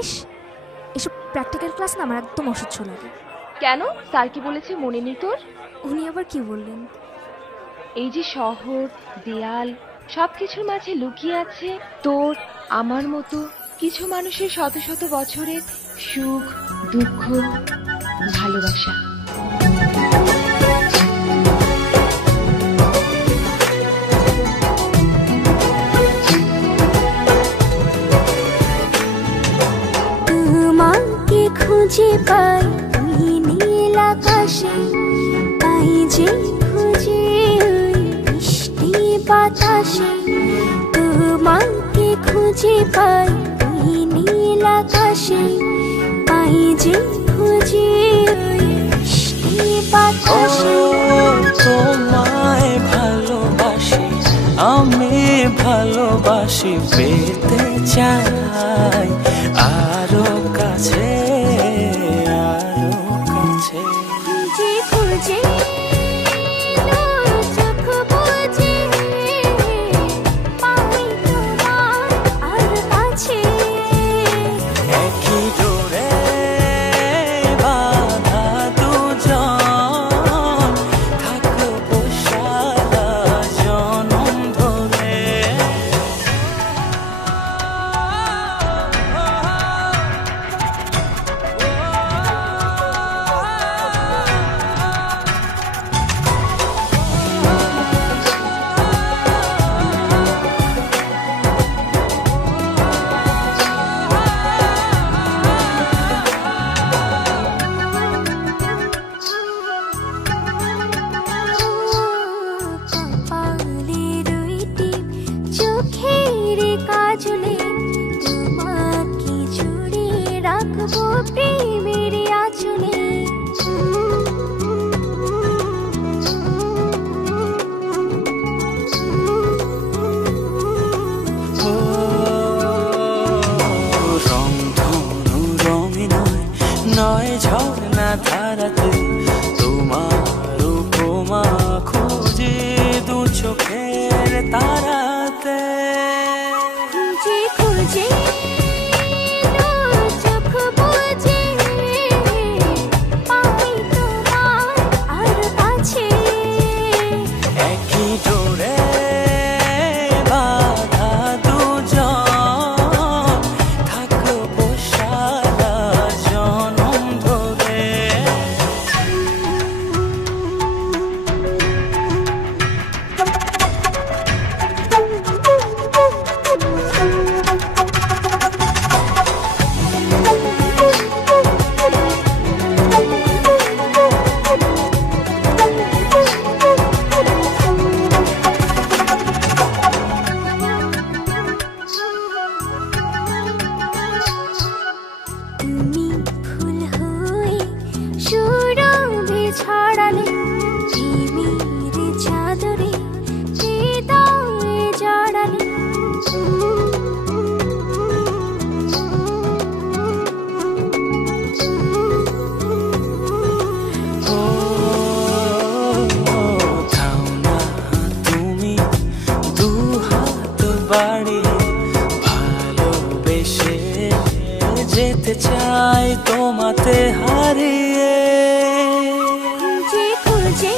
ইস, এসব practical class না আমার একদম অসহ্য লাগে। কেন? স্যার কি বলেছে মনে নেই তোর? উনি আবার কি বললেন? এই যে শহর, দেয়াল, সবকিছুর মাঝে লুকিয়ে আছে তোর আমার মতো কিছু মানুষের শত শত বছরের সুখ, দুঃখ, ভালোবাসা। তোমাকে খুঁজে পাই ওই নীল আকাশে, পাই যে খুঁজে ওই বৃষ্টি বাতাসে। তোমাকে খুঁজে পাই ওই নীল আকাশে, পাই যে খুঁজে ওই বৃষ্টি বাতাসে। তোমায় ভালোবাসি, আমি ভালোবাসি, পেতে চাই আরো কাছে, আরো কাছে। খুঁজে খুঁজে চোখ বুজে পাই তোমার আর কাছে। একই ডোরে বাঁধা দুজন, থাকবো সারা জনম ধরে। কপালে দুইটি চোখের কাজলে, তোমাকে জুড়ে রাখবো প্রেমের আঁচলে। রংধনু রঙে নয়, নয় ঝর্ণা ধারাতে, তোমার উপমা খুঁজে দু চোখের তারাতে। খুঁজে খুঁজে চোখ বুজে পাই তোমার আর কাছে। একই ডোরে বাঁধা দুজন, থাকবো সারা জনম ধরে। তুমি ফুল হয়ে সুরভি ছড়ালে, প্রেমের চাদরে হৃদয়ে জড়ালে। ও থাও না তুমি দু হাত বাড়িয়ে, ভালোবেসে যেতে চাই তোমাতে হারিয়ে। খুঁজে খুঁজে